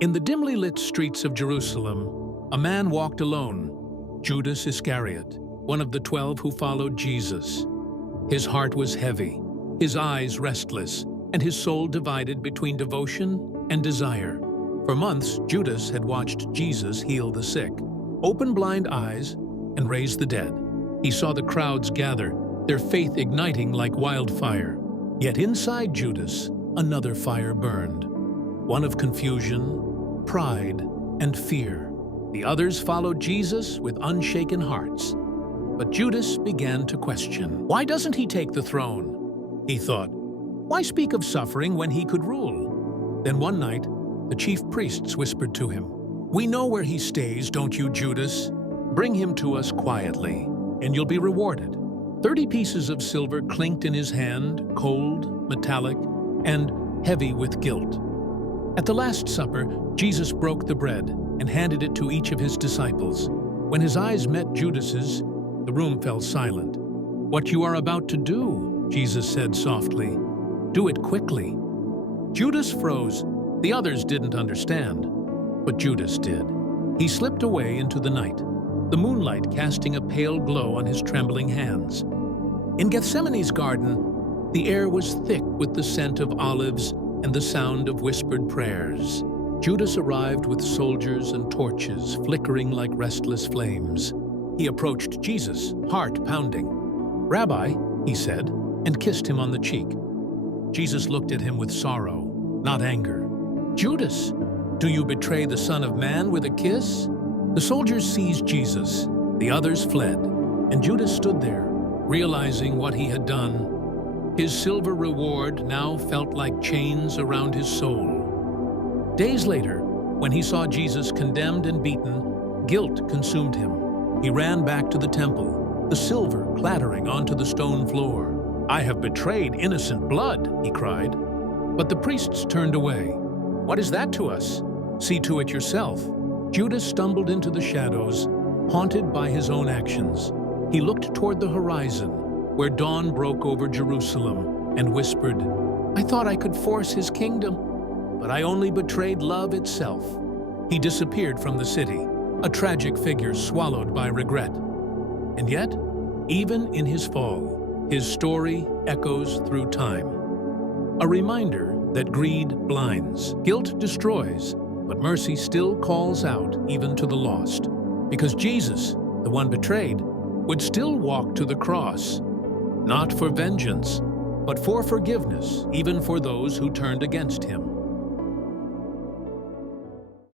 In the dimly lit streets of Jerusalem, a man walked alone, Judas Iscariot, one of the 12 who followed Jesus. His heart was heavy, his eyes restless, and his soul divided between devotion and desire. For months, Judas had watched Jesus heal the sick, open blind eyes, and raise the dead. He saw the crowds gather, their faith igniting like wildfire. Yet inside Judas, another fire burned, one of confusion, pride, and fear. The others followed Jesus with unshaken hearts. But Judas began to question. Why doesn't he take the throne? He thought. Why speak of suffering when he could rule? Then one night, the chief priests whispered to him, "We know where he stays, don't you, Judas? Bring him to us quietly, and you'll be rewarded." 30 pieces of silver clinked in his hand, cold, metallic, and heavy with guilt. At the Last Supper, Jesus broke the bread and handed it to each of his disciples. When his eyes met Judas's, the room fell silent. "What you are about to do," Jesus said softly, "do it quickly." Judas froze. The others didn't understand, but Judas did. He slipped away into the night, the moonlight casting a pale glow on his trembling hands. In Gethsemane's garden, the air was thick with the scent of olives and the sound of whispered prayers. Judas arrived with soldiers and torches flickering like restless flames. He approached Jesus, heart pounding. "Rabbi," he said, and kissed him on the cheek. Jesus looked at him with sorrow, not anger. "Judas, do you betray the Son of Man with a kiss?" The soldiers seized Jesus, the others fled, and Judas stood there, realizing what he had done. His silver reward now felt like chains around his soul. Days later, when he saw Jesus condemned and beaten, guilt consumed him. He ran back to the temple, the silver clattering onto the stone floor. "I have betrayed innocent blood," he cried. But the priests turned away. "What is that to us? See to it yourself." Judas stumbled into the shadows, haunted by his own actions. He looked toward the horizon, where dawn broke over Jerusalem, and whispered, "I thought I could force his kingdom, but I only betrayed love itself." He disappeared from the city, a tragic figure swallowed by regret. And yet, even in his fall, his story echoes through time. A reminder that greed blinds, guilt destroys, but mercy still calls out even to the lost. Because Jesus, the one betrayed, would still walk to the cross, not for vengeance, but for forgiveness, even for those who turned against him.